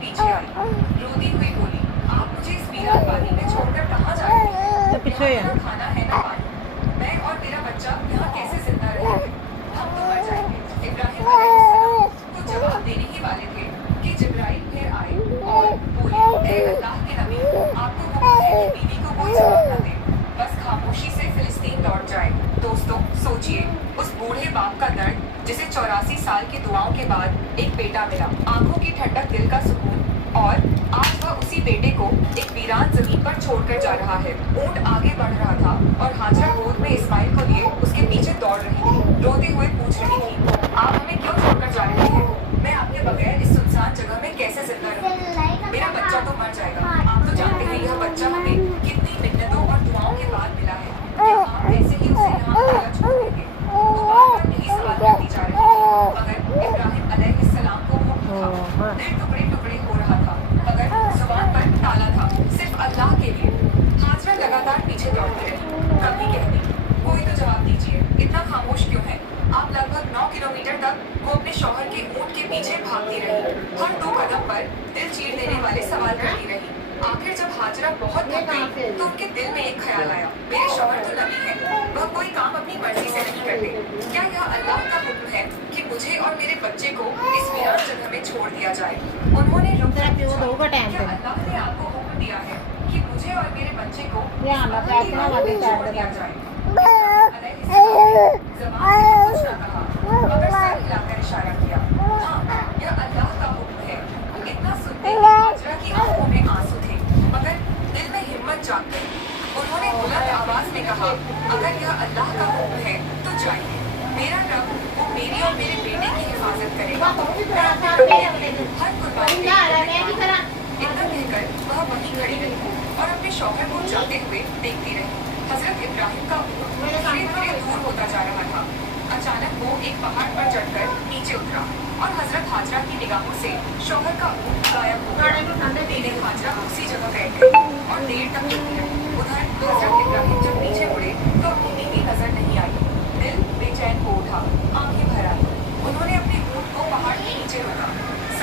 पीछे आई, रोती हुई बोली, आप मुझे इस वीरान वादी में छोड़कर कहाँ जा रहे हैं? पीछे यहाँ ना खाना है ना पानी, मैं और मेरा बच्चा यहाँ कैसे जिंदा रहेंगे? हम तो मर जाएंगे। इब्राहिम अलैहिस्सलाम को जवाब देने ही वाले थे कि जिब्राइल फिर आए और बोले, ए अल्लाह के नबी, आपको हुक्म है कि बीवी को कोई जवाब न दे, बस खामोशी से फिलिस्तीन लौट जाए। दोस्तों सोचिए उस बूढ़े बाप का दर्द जिसे 84 साल की दुआओं के बाद एक बेटा मिला, आंखों की ठंडक, दिल का सुकून, और आज वह उसी बेटे को एक वीरान जमीन पर छोड़कर जा रहा है। ऊंट आगे बढ़ रहा था और हाजरा गोद में इस्माइल को लिए उसके पीछे दौड़ रही थी, रोते हुए पूछ रही थी, आप हमें क्यों छोड़कर जा रहे हैं? मैं आपके बगैर इस सुनसान जगह में कैसे जिंदा रहूं? मेरा बच्चा तो मर जाएगा। आप तो जानते हैं यह बच्चा हमें कितनी मिन्नतों और दुआओं के बाद मिला है, क्या आप ऐसे ही उसे यहाँ अकेला छोड़ देंगे? वो बार-बार यही सवाल करती जा रही थी, मगर इब्राहिम अलैहिस्सलाम को हुक्म था, दिल टुकड़े-टुकड़े हो रहा था, मगर जुबान पर ताला था, सिर्फ अल्लाह के लिए। हाजरा लगातार पीछे दौड़ती रही, कभी कहती, कोई तो जवाब दीजिए, इतना खामोश क्यों है? आप लगभग 9 किलोमीटर तक वो अपने शौहर के ऊंट के पीछे भागती रही, हर 2 कदम पर दिल चीर देने वाले सवाल करती रही। आखिर जब हाजरा बहुत थक गई तो उनके दिल में एक ख्याल आया, मेरे शौहर तो नबी है, वह कोई काम अपनी मर्जी से नहीं करते, क्या यह अल्लाह का हुक्म है कि मुझे और मेरे बच्चे को इस वीरान जगह में छोड़ दिया जाए? उन्होंने रुककर पूछा, क्या अल्लाह ने आपको हुक्म दिया है कि मुझे और मेरे बच्चे को इस पहाड़ी इलाके में छोड़ दिया जाए? ज़बान से कुछ न कहा, मगर सर हिलाकर इशारा किया, हाँ, यह अल्लाह का हुक्म है। इतना सुनते ही हाजरा की आंखों में आंसू थे, मगर दिल में हिम्मत जाग गई। उन्होंने बुलंद आवाज में कहा, अगर यह अल्लाह का हुक्म है तो जाइए, मेरा रब वो मेरी और मेरे बेटे की हिफाजत करेगा, हर कुर्बानी देगा। इतना कहकर वह वहीं खड़ी रही और अपने शौहर को जाते हुए देखती रही। हजरत इब्राहिम का ऊँट धीरे-धीरे दूर होता जा रहा था। अचानक वो एक पहाड़ पर चढ़कर नीचे उतरा और हजरत हाजरा की निगाहों से शौहर का ऊँट गायब हो गया। दीदी हाजरा उसी जगह बैठ गई और देर तक चलती रही। उधर हजरत इब्राहिम जब पीछे मुड़े तो अपनी बीवी नजर नहीं आई। दिल बेचैन हो उठा, आंखें भर आई। उन्होंने अपने ऊँट को पहाड़ के नीचे रोका